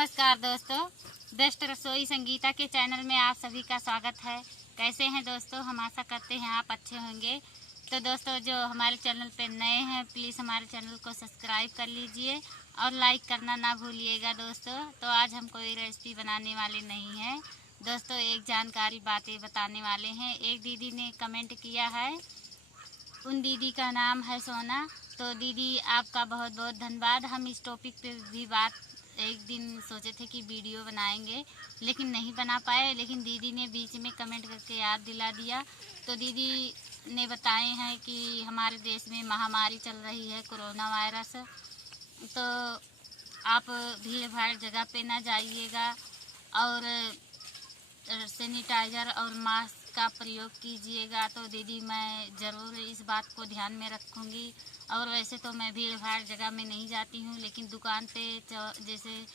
नमस्कार दोस्तों, बेस्ट रसोई संगीता के चैनल में आप सभी का स्वागत है। कैसे हैं दोस्तों? हम आशा करते हैं आप अच्छे होंगे। तो दोस्तों, जो हमारे चैनल पे नए हैं प्लीज़ हमारे चैनल को सब्सक्राइब कर लीजिए और लाइक करना ना भूलिएगा दोस्तों। तो आज हम कोई रेसिपी बनाने वाले नहीं हैं दोस्तों, एक जानकारी बातें बताने वाले हैं। एक दीदी ने कमेंट किया है, उन दीदी का नाम है सोना। तो दीदी आपका बहुत बहुत धन्यवाद। हम इस टॉपिक पे भी बात एक दिन सोचे थे कि वीडियो बनाएंगे, लेकिन नहीं बना पाए। लेकिन दीदी ने बीच में कमेंट करके याद दिला दिया। तो दीदी ने बताए हैं कि हमारे देश में महामारी चल रही है, कोरोना वायरस। तो आप भीड़ भाड़ जगह पे ना जाइएगा और सैनिटाइज़र और मास्क का प्रयोग कीजिएगा। तो दीदी मैं ज़रूर इस बात को ध्यान में रखूँगी। और वैसे तो मैं भीड़ भाड़ जगह में नहीं जाती हूँ, लेकिन दुकान पे जैसे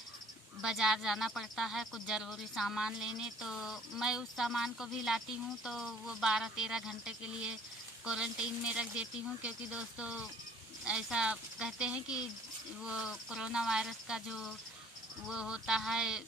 बाज़ार जाना पड़ता है कुछ ज़रूरी सामान लेने, तो मैं उस सामान को भी लाती हूँ। तो वो 12-13 घंटे के लिए क्वारंटीन में रख देती हूँ, क्योंकि दोस्तों ऐसा कहते हैं कि वो कोरोना वायरस का जो वो होता है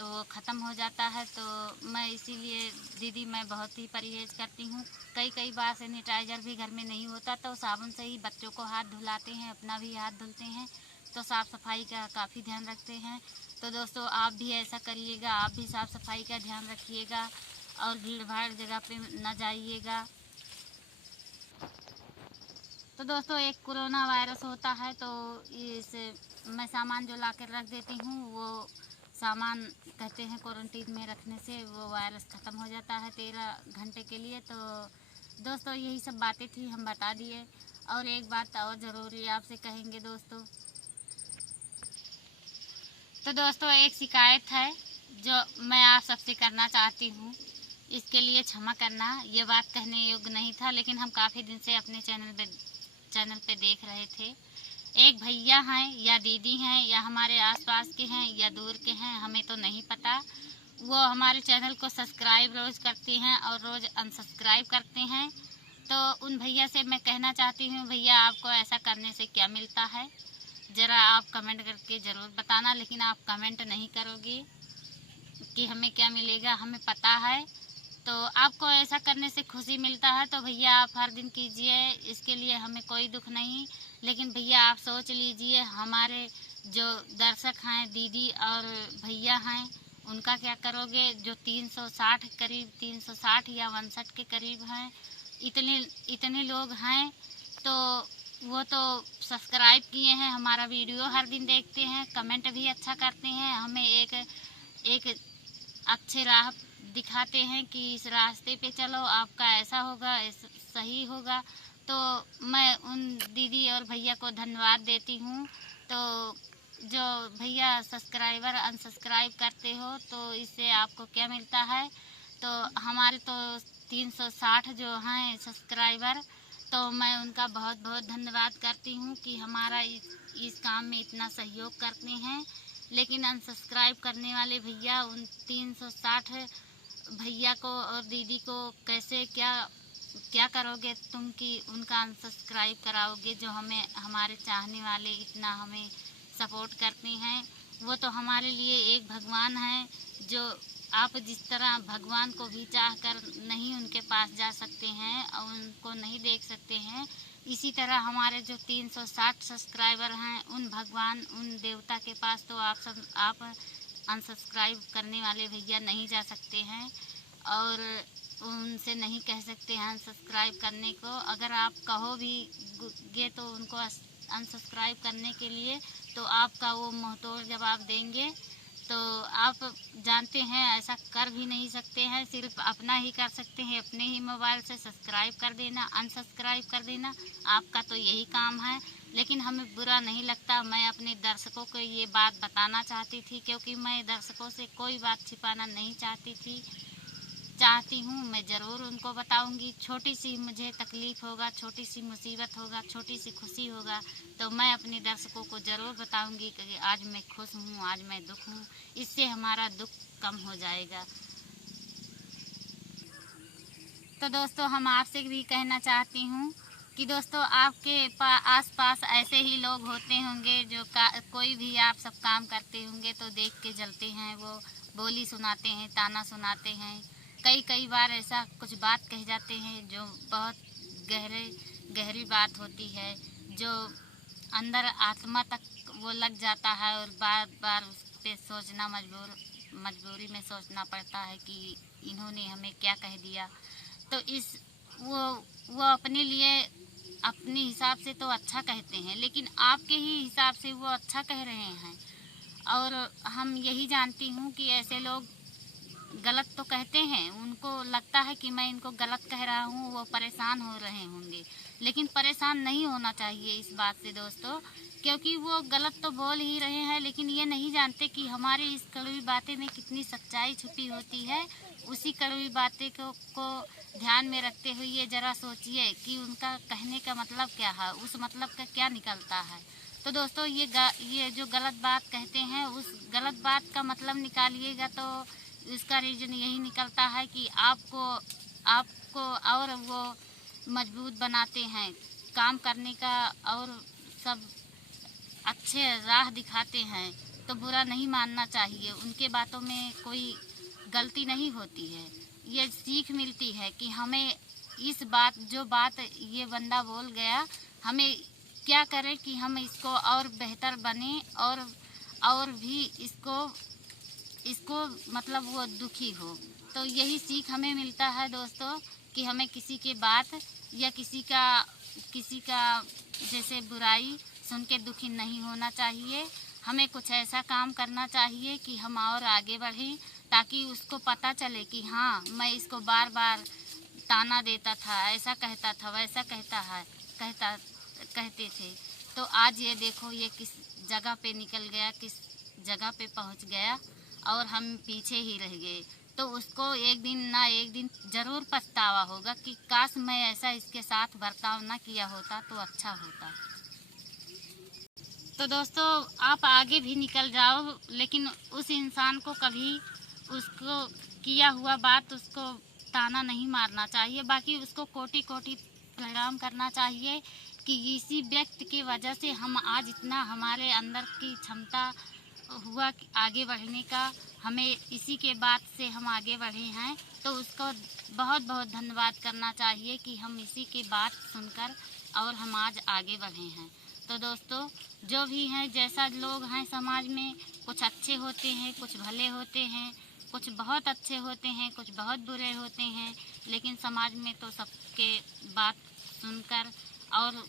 वो ख़त्म हो जाता है। तो मैं इसीलिए दीदी मैं बहुत ही परहेज़ करती हूँ। कई बार सैनिटाइज़र भी घर में नहीं होता तो साबुन से ही बच्चों को हाथ धुलाते हैं, अपना भी हाथ धुलते हैं। तो साफ़ सफाई का काफ़ी ध्यान रखते हैं। तो दोस्तों आप भी ऐसा करिएगा, आप भी साफ़ सफाई का ध्यान रखिएगा और भीड़ भाड़ जगह पे न जाइएगा। तो दोस्तों एक कोरोना वायरस होता है, तो इस मैं सामान जो ला कर रख देती हूँ वो सामान कहते हैं क्वारंटीन में रखने से वो वायरस ख़त्म हो जाता है 13 घंटे के लिए। तो दोस्तों यही सब बातें थी, हम बता दिए। और एक बात और ज़रूरी आपसे कहेंगे दोस्तों। तो दोस्तों एक शिकायत है जो मैं आप सबसे करना चाहती हूँ, इसके लिए क्षमा करना। ये बात कहने योग्य नहीं था, लेकिन हम काफ़ी दिन से अपने चैनल पे देख रहे थे। एक भैया हैं या दीदी हैं या हमारे आसपास के हैं या दूर के हैं, हमें तो नहीं पता, वो हमारे चैनल को सब्सक्राइब रोज़ करते हैं और रोज़ अनसब्सक्राइब करते हैं। तो उन भैया से मैं कहना चाहती हूँ, भैया आपको ऐसा करने से क्या मिलता है, ज़रा आप कमेंट करके ज़रूर बताना। लेकिन आप कमेंट नहीं करोगे कि हमें क्या मिलेगा, हमें पता है। तो आपको ऐसा करने से खुशी मिलता है तो भैया आप हर दिन कीजिए, इसके लिए हमें कोई दुख नहीं। लेकिन भैया आप सोच लीजिए, हमारे जो दर्शक हैं दीदी और भैया हैं, उनका क्या करोगे? जो 360 या 62 के करीब हैं, इतने लोग हैं। तो वो तो सब्सक्राइब किए हैं, हमारा वीडियो हर दिन देखते हैं, कमेंट भी अच्छा करते हैं, हमें एक अच्छे राह दिखाते हैं कि इस रास्ते पे चलो, आपका ऐसा होगा, सही होगा। तो मैं उन दीदी और भैया को धन्यवाद देती हूँ। तो जो भैया सब्सक्राइबर अनसब्सक्राइब करते हो तो इससे आपको क्या मिलता है? तो हमारे तो 360 जो हैं सब्सक्राइबर, तो मैं उनका बहुत बहुत धन्यवाद करती हूँ कि हमारा इस काम में इतना सहयोग करते हैं। लेकिन अनसब्सक्राइब करने वाले भैया, उन 360 भैया को और दीदी को कैसे क्या करोगे तुम कि उनका अनसब्सक्राइब कराओगे? जो हमें हमारे चाहने वाले इतना हमें सपोर्ट करते हैं, वो तो हमारे लिए एक भगवान हैं। जो आप जिस तरह भगवान को भी चाह कर नहीं उनके पास जा सकते हैं और उनको नहीं देख सकते हैं, इसी तरह हमारे जो 360 सब्सक्राइबर हैं, उन भगवान उन देवता के पास तो आप अनसब्सक्राइब करने वाले भैया नहीं जा सकते हैं और उनसे नहीं कह सकते हैं अनसब्सक्राइब करने को। अगर आप कहो भी गे तो उनको अनसब्सक्राइब करने के लिए, तो आपका वो मुंहतोड़ जवाब देंगे। तो आप जानते हैं ऐसा कर भी नहीं सकते हैं, सिर्फ अपना ही कर सकते हैं, अपने ही मोबाइल से सब्सक्राइब कर देना, अनसब्सक्राइब कर देना, आपका तो यही काम है। लेकिन हमें बुरा नहीं लगता, मैं अपने दर्शकों को ये बात बताना चाहती थी, क्योंकि मैं दर्शकों से कोई बात छिपाना नहीं चाहती हूँ। मैं ज़रूर उनको बताऊँगी। छोटी सी मुझे तकलीफ़ होगा, छोटी सी मुसीबत होगा, छोटी सी खुशी होगा, तो मैं अपने दर्शकों को ज़रूर बताऊँगी कि आज मैं खुश हूँ, आज मैं दुख हूँ, इससे हमारा दुख कम हो जाएगा। तो दोस्तों हम आपसे भी कहना चाहती हूँ कि दोस्तों आपके आसपास ऐसे ही लोग होते होंगे जो कोई भी आप सब काम करते होंगे तो देख के जलते हैं, वो बोली सुनाते हैं, ताना सुनाते हैं। कई बार ऐसा कुछ बात कह जाते हैं जो बहुत गहरी बात होती है, जो अंदर आत्मा तक वो लग जाता है और बार बार उस पर सोचना मजबूरी में सोचना पड़ता है कि इन्होंने हमें क्या कह दिया। तो वो अपने लिए अपने हिसाब से तो अच्छा कहते हैं, लेकिन आपके ही हिसाब से वो अच्छा कह रहे हैं। और हम यही जानती हूँ कि ऐसे लोग गलत तो कहते हैं, उनको लगता है कि मैं इनको गलत कह रहा हूँ, वो परेशान हो रहे होंगे, लेकिन परेशान नहीं होना चाहिए इस बात से दोस्तों, क्योंकि वो गलत तो बोल ही रहे हैं, लेकिन ये नहीं जानते कि हमारी इस कड़वी बातें में कितनी सच्चाई छुपी होती है। उसी कड़वी बातें को ध्यान में रखते हुए ये ज़रा सोचिए कि उनका कहने का मतलब क्या है, उस मतलब का क्या निकलता है। तो दोस्तों ये जो गलत बात कहते हैं, उस गलत बात का मतलब निकालिएगा तो इसका रीज़न यही निकलता है कि आपको और वो मजबूत बनाते हैं काम करने का, और सब अच्छे राह दिखाते हैं। तो बुरा नहीं मानना चाहिए, उनके बातों में कोई गलती नहीं होती है। ये सीख मिलती है कि हमें जो बात ये बंदा बोल गया, हमें क्या करें कि हम इसको और बेहतर बने और भी इसको मतलब वो दुखी हो। तो यही सीख हमें मिलता है दोस्तों कि हमें किसी के बात या किसी का जैसे बुराई सुन के दुखी नहीं होना चाहिए। हमें कुछ ऐसा काम करना चाहिए कि हम और आगे बढ़ें, ताकि उसको पता चले कि हाँ, मैं इसको बार बार ताना देता था, ऐसा कहता था, वैसा कहते थे। तो आज ये देखो ये किस जगह पे निकल गया, किस जगह पे पहुंच गया और हम पीछे ही रह गए। तो उसको एक दिन ना एक दिन ज़रूर पछतावा होगा कि काश मैं ऐसा इसके साथ बर्ताव ना किया होता तो अच्छा होता। तो दोस्तों आप आगे भी निकल जाओ, लेकिन उस इंसान को कभी उसको किया हुआ बात उसको ताना नहीं मारना चाहिए। बाकी उसको कोटि कोटि प्रणाम करना चाहिए कि इसी व्यक्ति की वजह से हम आज इतना हमारे अंदर की क्षमता हुआ आगे बढ़ने का, हमें इसी के बात से हम आगे बढ़े हैं। तो उसको बहुत बहुत धन्यवाद करना चाहिए कि हम इसी की बात सुनकर और हम आज आगे बढ़े हैं। तो दोस्तों जो भी हैं, जैसा लोग हैं समाज में, कुछ अच्छे होते हैं, कुछ भले होते हैं, कुछ बहुत अच्छे होते हैं, कुछ बहुत बुरे होते हैं, लेकिन समाज में तो सबके बात सुनकर और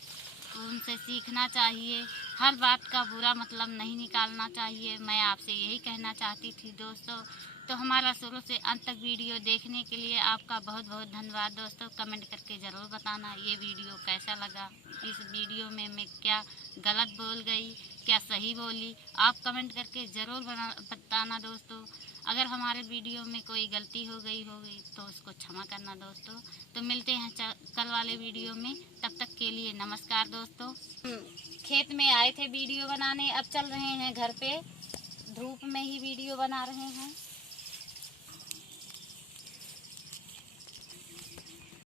उनसे सीखना चाहिए। हर बात का बुरा मतलब नहीं निकालना चाहिए। मैं आपसे यही कहना चाहती थी दोस्तों। तो हमारा शुरू से अंत तक वीडियो देखने के लिए आपका बहुत बहुत धन्यवाद दोस्तों। कमेंट करके ज़रूर बताना ये वीडियो कैसा लगा। इस वीडियो में मैं क्या गलत बोल गई, क्या सही बोली, आप कमेंट करके ज़रूर बताना दोस्तों। अगर हमारे वीडियो में कोई गलती हो गई होगी तो उसको क्षमा करना दोस्तों। तो मिलते हैं कल वाले वीडियो में, तब तक के लिए नमस्कार दोस्तों। खेत में आए थे वीडियो बनाने, अब चल रहे हैं घर पे, धूप में ही वीडियो बना रहे हैं।